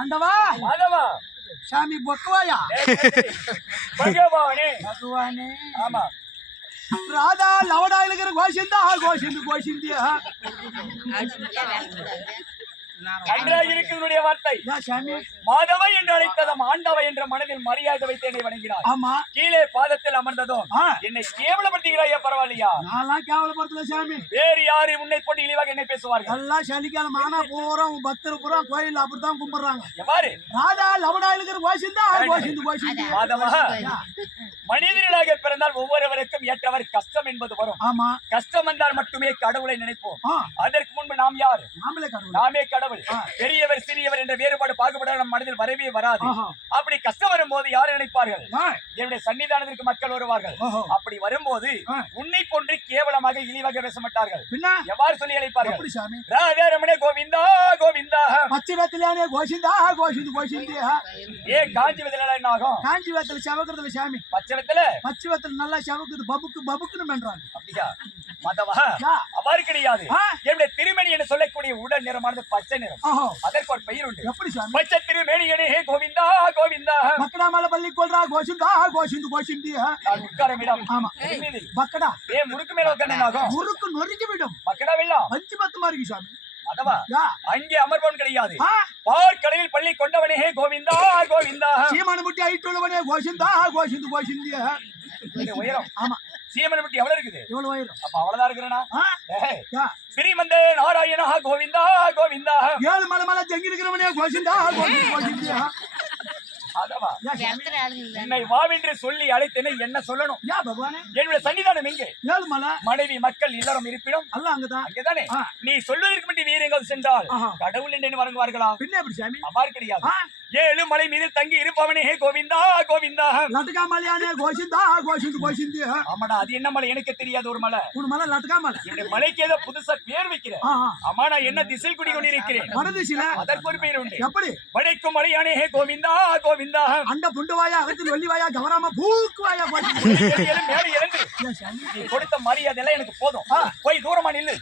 ஆண்டவா மாதவா சாமி பொக்கவாயா பகவானே பகவானே ஆமா ராதா லவடா இருக்கிற கோஷிந்தா கோஷிந்தியா நன்றாக இருக்கிறதுடைய வார்த்தை மாதவ என்று அழைத்ததும் ஆண்டவ என்ற மனதில் மரியாதை வைத்து என்னை வணங்கினார். ஆமா கீழே பாதத்தில் அமர்ந்ததும் என்னை கேவலப்படுத்துகிறாயா? பரவாயில்லையா? நான் கேவலப்படுத்தல சாமி. வேறு யாரு உன்னை போட்டு இழிவாக என்னை பேசுவார்கள்? எல்லாம் சனிக்காலம் ஆனா பூரம் பக்தர் பூரம் கோயில் அப்படித்தான் கும்பிடுறாங்க. எவ்வாறு ராதா லவடா இருக்கிற கோஷிந்தா கோஷிந்து மாதவா மனிதர்களாக பிறந்தால் ஒவ்வொருவருக்கும் ஏற்றவர் கஷ்டம் என்பது வரும். ஆமா கஷ்டம் வந்தால் மட்டுமே கடவுளை நினைப்போம். அதற்கு முன்பு நாம் யார்? நாமே கடவுள். பெரியவர் சிறியவர் என்ற வேறுபாடு பாகுபாடு நம் மனதில் வரவே வராது. அப்படி கஷ்டம் வரும்போது யாரை நினைப்பார்கள்? என்னுடைய சன்னிதானத்திற்கு மக்கள் வருவார்கள். அப்படி வரும்போது உன்னை போன்று கேவலமாக இழிவாக பேச மாட்டார்கள். எவ்வாறு சொல்லி அழைப்பார்கள்? ராதாரமணே கோவிந்தா கோவிந்தா பச்சிவத்திலே கோஷிந்தா கோஷிந்தியா. ஏ காஞ்சி வத்தில என்ன ஆகும்? காஞ்சி வத்தில செவக்குறதுல சாமி பச்சிவத்தில் நல்லா செவக்குது பபுக்குன்னு பண்றாங்க. அப்படியா மாதவா? அவ்வாறு கிடையாது. என்னுடைய திருமணி என்று சொல்லக்கூடிய உடல் நிறமானது பச்சை நிறம். அதற்கு ஒரு பெயர் உண்டு. எப்படி சாமி? பச்சை திருமேனியனே கோவிந்தா கோவிந்தா மக்கடாமல பள்ளி கொல்றா கோஷிந்தா கோஷிந்தியா. நான் உட்காரம் இடம். ஆமா மக்கடா ஏ முறுக்கு மேல உட்கார்ந்தாகும் முறுக்கு நொறுக்கி விடும். மக்கடா வெள்ளம் 5-10 மார்க்கு சாமி. அதவா அங்கே அமர்வன் கிடையாது. பார்க்கடலில் பள்ளி கொண்டவனே கோவிந்தா கோவிந்தா சீமானமுட்டி ஐட்டுள்ளவனே கோஷிந்தா கோஷிந்தியா. உயரம் ஆமா சீமனமுட்டி எவ்வளவு இருக்குது? எவ்வளவு உயரம்? அப்ப அவ்வளவுதான் இருக்கிறனா? ஸ்ரீமந்தே நாராயணா கோவிந்தா கோவிந்தா ஏழு மலை மலை தங்கி இருக்கிறவனே கோஷிந்தா கோஷிந்தியா. என்னை வாவென்று சொல்லி அழைத்தேனே என்ன சொல்லணும்? என்னுடைய சன்னிதானம் எங்கே? மனைவி மக்கள் இல்லறம் இருப்பிடம் அல்ல அங்கதான். அங்கதானே நீ சொல்வதற்கு மட்டும் வேறு எங்காவது சென்றால் கடவுள் என்று வணங்குவார்களா? பின்ன எப்படி சாமி? அவ்வாறு கிடையாது. ஏழு மலை மீது தங்கி இருப்பவனே கோவிந்தா கோவிந்தா லட்கா மலையானே கோஷிந்தா கோஷிந்தியா. ஆமாடா அது என்ன மலை எனக்கு தெரியாது. ஒரு மலை ஒரு மலை லட்கா மலை. என்னுடைய மலைக்கு ஏதோ புதுசா பேர் வைக்கிறேன். ஆமா நான் என்ன திசையில் குடி கொண்டிருக்கிறேன்? வடதிசையில. அதற்கு ஒரு பேர் உண்டு. எப்படி? வடைக்கும் மலையானே கோவிந்தா கோவிந்தா அந்த புண்டுவாயா அகத்தில் வெள்ளிவாயா கவராம பூக்குவாயா மேலே இறந்து நீ கொடுத்த மரியாதை எல்லாம் எனக்கு போதும். போய் தூரமா நில்லு.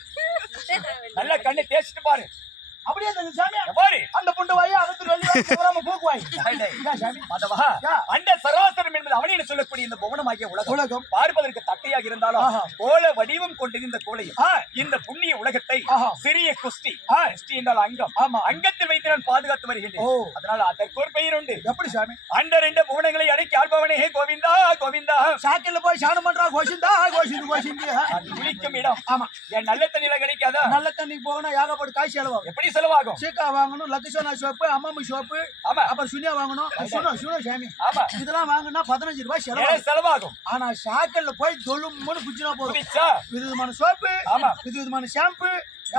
நல்ல கண்ணை தேய்ச்சிட்டு பாரு. அப்படியே அந்த புண்டு வாயா அகத்தில் வெள்ளிவாயா கவராம பூக்குவாய். மாதவா அந்த சராசரம் என்பது அவனே சொல்லக்கூடிய இந்த புவனமாகிய உலகம் பார்ப்பதற்கு தட்டையாக இருந்தாலும் கோல வடிவம் கொண்டு இந்த கோலையும் இந்த புண்ணிய உலகத்தை சிறிய குஸ்தி என்றால் அங்கம். ஆமா அங்கத்தில் வைத்து நான் பாதுகாத்து வருகின்றேன். அதனால அதற்கு ஒரு பெயர் உண்டு. எப்படி சாமி? அந்த ரெண்டு புவனங்களை அடக்கி ஆள்பவனே கோவிந்தா கோவிந்தா சாக்கில போய் சாணம் பண்றா கோஷிந்தா கோஷிந்தியா. குளிக்கும் இடம். ஆமா என் நல்ல தண்ணியில கிடைக்காதா? நல்ல தண்ணி போகணும் ஏகப்பட்டு காய் செலவாகும். எப்படி செலவாகும்? சீக்கா வாங்கணும், லக்ஷனா சோப்பு, அம்மாமி சோப்பு, அப்புறம் சுனியா வாங்கணும். சாமி ஆமா இதெல்லாம் வாங்கினா 15 ரூபாய் செலவாகும். ஆனா சாக்கல்ல போய் தொழும்னு குச்சினா போதும். விதமான சோப்பு விதமான ஷாம்பு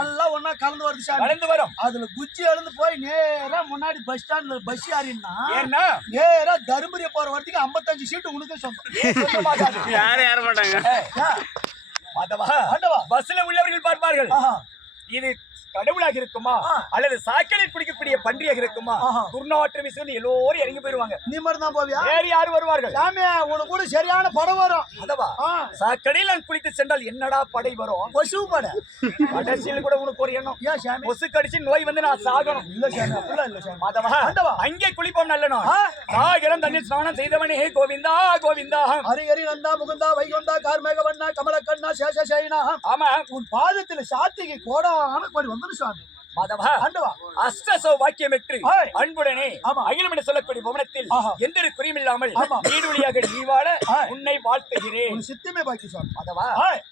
எல்லாம் ஒன்னா கலந்து வருது சாமி. கலந்து வரும். அதுல குச்சி எழுந்து போய் நேரா முன்னாடி பஸ் ஸ்டாண்ட்ல பஸ் ஏறினா நேரா தர்மபுரி போற வரதுக்கு 55 சீட்டு உனக்கு சொந்தம். யாரும் ஏற மாட்டாங்க. பஸ்ல உள்ளவர்கள் பார்ப்பார்கள் இது கடவுளாக இருக்குமா அல்லது சாக்கடையில் குடிக்கக்கூடிய பன்றியாக இருக்குமா? துர்நாற்றம் வீசுன்னு எல்லோரும் இறங்கி போயிருவாங்க. நீ மட்டும் தான் போவியா? வேறு யாரு வருவார்கள்? சாமி உனக்கு கூட சரியான படம் வரும். அதவா சாக்கடையில் நான் குளித்து சென்றால் என்னடா படை வரும்? கொசு படை. கடைசியில் கூட உனக்கு ஒரு எண்ணம். ஏன் சாமி? கொசு கடிச்சு நோய் வந்து நான் சாகணும். இல்ல சாமி அப்படிலாம் இல்ல சாமி. அதவா அங்கே குளிப்போம் நல்ல நாள். சாகரம் தண்ணீர் ஸ்நானம் செய்தவனே கோவிந்தா கோவிந்தா ஹரிஹரி நந்தா முகுந்தா வைகுந்தா கார்மேக வண்ணா கமல கண்ணா சேஷ சைனா. ஆமா உன் பாதத்தில் சாத்திகை கோடான கோடி அஷ்ட சௌபாக்கியம் பெற்று அன்புடனே அகிலம் என்று சொல்லக்கூடிய புவனத்தில் எந்த ஒரு குறியுமில்லாமல் நீடுவழியாக நீ வாழ உன்னை வாழ்த்துகிறேன். சித்தமே பாக்கி அதவா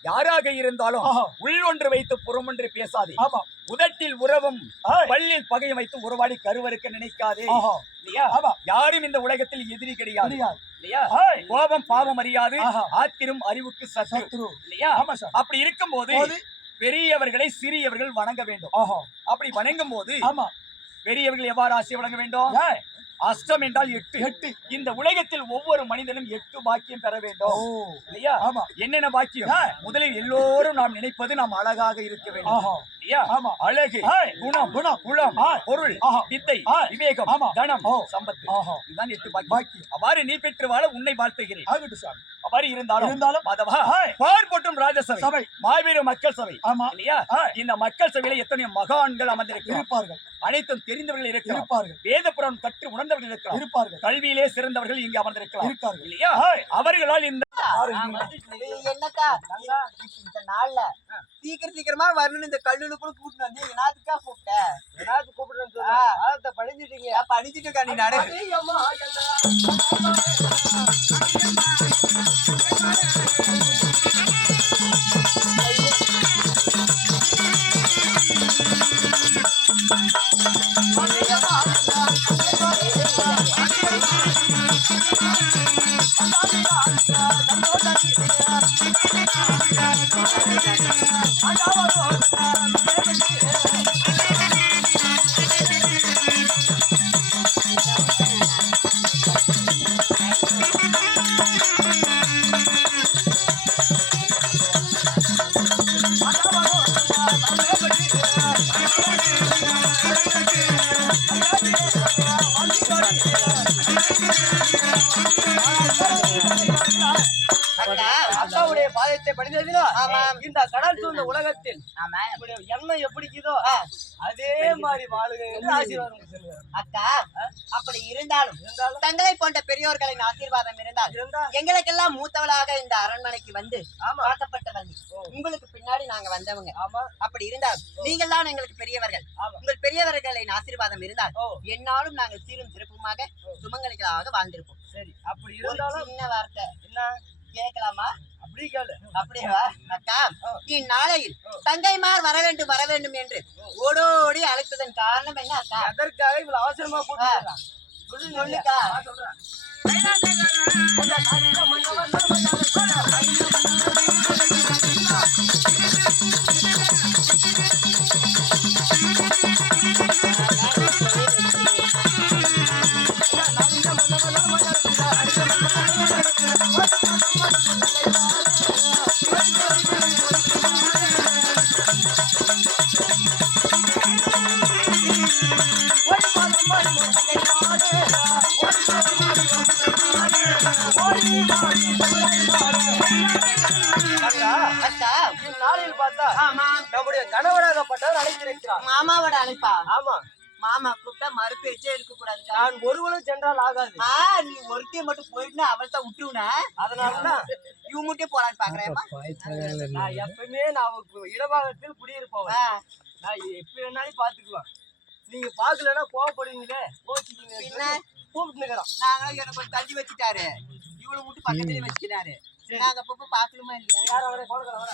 யாராக இருந்தாலும் உள் ஒன்று வைத்து புறம் ஒன்று பேசாதே. உதட்டில் உறவும் பள்ளியில் பகையும் வைத்து உறவாடி கருவறுக்க நினைக்காதே. யாரும் இந்த உலகத்தில் எதிரி கிடையாது. இல்லையா? கோபம் பாவம் அறியாது, ஆத்திரம் அறிவுக்கு சத்ரு இல்லையா? அப்படி இருக்கும்போது பெரியவர்களை சிறியவர்கள் வணங்க வேண்டும். அப்படி வணங்கும் போது பெரியவர்கள் எவ்வாறு ஆசை வழங்க வேண்டும்? அஷ்டம் என்றால் 8. இந்த உலகத்தில் ஒவ்வொரு மனிதனும் 8 பாக்கியம் பெற வேண்டும் இல்லையா? என்னென்ன பாக்கியம்? முதலில் எல்லோரும் நாம் நினைப்பது நாம் அழகாக இருக்க வேண்டும் இல்லையா? அழகு, குணம், குலம், பொருள், வித்தை, விவேகம், தனம், சம்பத்து, இதுதான் 8 பாக்கியம். அவ்வாறு நீ பெற்று வாழ உன்னை வாழ்த்துகிறேன். அவ்வாறு இருந்தாலும் பார் போட்டும் ராஜசபை, மாபெரும் மக்கள் சபை இல்லையா? இந்த மக்கள் சபையில எத்தனை மகான்கள் அமர்ந்திருக்கிறார்கள். அனைத்தும் தெரிந்தவர்கள் இருக்கிறார்கள். வேத புராணம் கற்று உணர்ந்தவர்கள் இருக்கிறார்கள். கல்வியிலே சிறந்தவர்கள் இங்கு அமர்ந்திருக்கிறார்கள் இல்லையா? அவர்களால் இந்த என்னக்கா இந்த நாள்ல சீக்கிரமா வரணும் இந்த கல்லூருக்குள்ள கூப்பிட்டு வந்து என்னத்துக்கா கூப்பிட்டேன் படிஞ்சிட்டீங்க படிச்சுட்டு நீ நட அக்காவுடைய பாதத்தை படிந்ததிலோ இந்த கடல் சூழ்ந்த உலகத்தில் எண்ணம் எப்படிக்குதோ அதே மாதிரி வாழுக என்று ஆசீர்வாதம். அக்கா அப்படி இருந்தாலும் தங்களை போன்ற பெரியோர்களின் ஆசீர்வாதம் இருந்தால் எங்களுக்கெல்லாம் மூத்தவளாக இந்த அரண்மனைக்கு வந்து வளர்க்கப்பட்டவங்க. உங்களுக்கு பின்னாடி நாங்க வந்தவங்க. அப்படி இருந்தால் நீங்கள் தான் எங்களுக்கு பெரியவர்கள். உங்கள் பெரியவர்களின் ஆசீர்வாதம் இருந்தால் என்னாலும் நாங்கள் சீரும் சிறப்புமாக சுமங்கலிகளாக வாழ்ந்திருப்போம். சரி, அப்படி இருந்தாலும் சின்ன வார்த்தை என்ன கேட்கலாமா? அப்படி கேளு. அப்படியேவா அக்கா? இந்நாளையில் தங்கைமார் வர வேண்டும் என்று ஓடோடி அழைத்ததன் காரணம் என்ன அக்கா? அதற்காக இவ்வளவு அவசரமா சொல்லுக்கா. நம்முடைய கணவராகப்பட்டவர் அழைத்திருக்கிறார். மாமாவோட அழைப்பா? ஆமா. மாமா கூப்பிட்டா மறுபேச்சே இருக்க கூடாது. நான் ஒருவனும் சென்றால் ஆகாது. நீ ஒருத்தையும் மட்டும் போயிட்டு அவள்கிட்ட விட்டுருன. அதனாலதான் இவ மட்டும் போலான்னு பாக்குறேன். நான் எப்பவுமே நான் இடபாகத்தில் குடியிருப்பவன். நான் எப்ப வேணாலும் பாத்துக்குவேன். நீங்க பாக்கலன்னா கோவப்படுவீங்களே, கோச்சிக்கீங்க. கூப்பிட்டு நிக்கிறோம். நாங்களும் எனக்கு கொஞ்சம் தள்ளி வச்சுட்டாரு, இவளை மட்டும் பக்கத்துலயே வச்சுக்கிறாரு. நாங்க அப்பப்ப பாக்கணுமா இல்லையா? யாரும் அவரை கொலை வர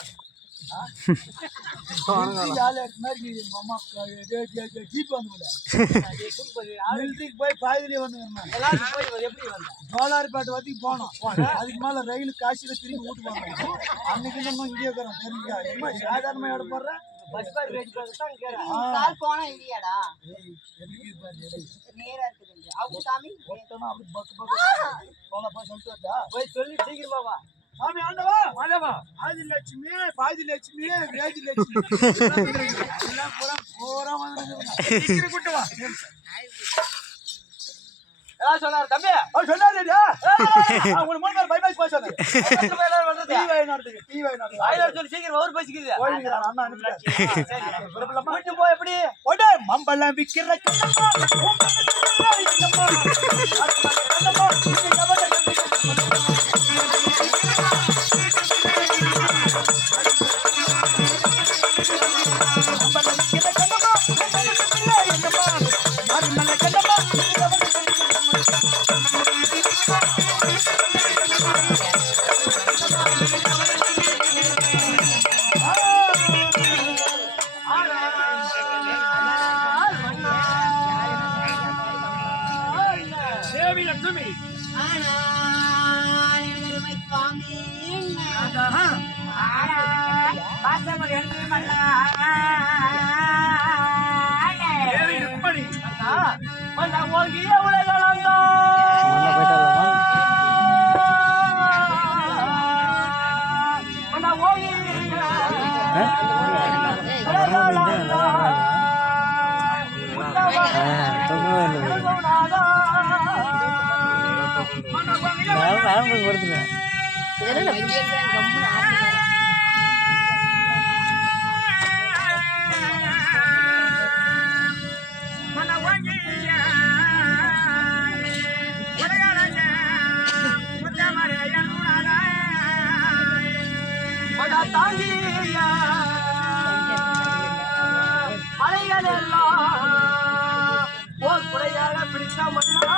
போய் பாதிலே வந்து சோலார்பேட்டை வரைக்கும் போனோம். அதுக்கு மேல ரயில் காசியில திரும்பி வீட்டு போனோம். அன்னைக்கு நம்ம இங்கே தெரிஞ்சா சாதாரணமா இடம் போடுறேன். போனா இல்லையாடா நேரா இருக்குது. அவங்க சாமி போய் சொல்லி சீக்கிரமா வா. சாமி ஆண்டவா மாதவா ஆதிலட்சுமி பாதிலட்சுமி வேதிலட்சுமி எல்லாம் பூரா வந்து கூட்டுவா. சொன்னாரு தம்பி, சொன்னாரு உங்களுக்கு 3 பேர் பைபாஸ் போய் சொன்னாரு. சீக்கிரம் ஒரு பசிக்குது. போ எப்படி மம்பளம் விக்கிற தேவி ருக்மணி ஓங்கிய உலகளந்தோ தாங்கிய மலைகள் எல்லாம் போர் குறையாக பிடித்த மன்னா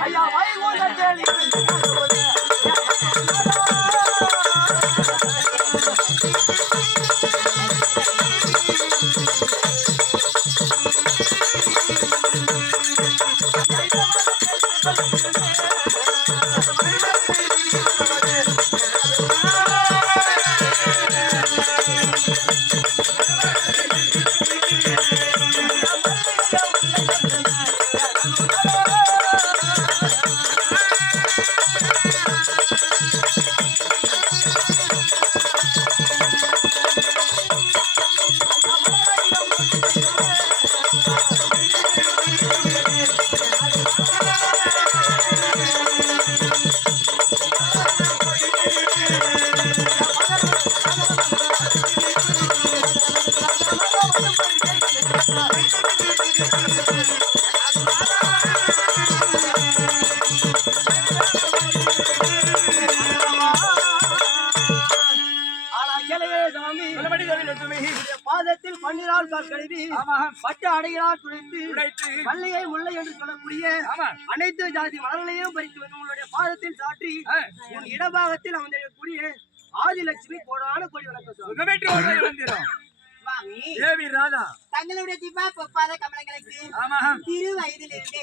ஐயா பாதத்தில் பன்னிரால் கால் கழுவி பட்டு அடைகளால் துடைத்து மல்லிகை முல்லை என்று சொல்லக்கூடிய அனைத்து ஜாதி மலர்களையும் பறித்து வந்து உங்களுடைய பாதத்தில் சாற்றி உன் இடபாகத்தில் அமர்ந்திருக்கக்கூடிய ஆதிலட்சுமி கோடான கோடி வணக்கம் தேவி ராதா தங்களுடைய திவா பொப்பாத கமலங்களுக்கு திரு வயதிலிருந்தே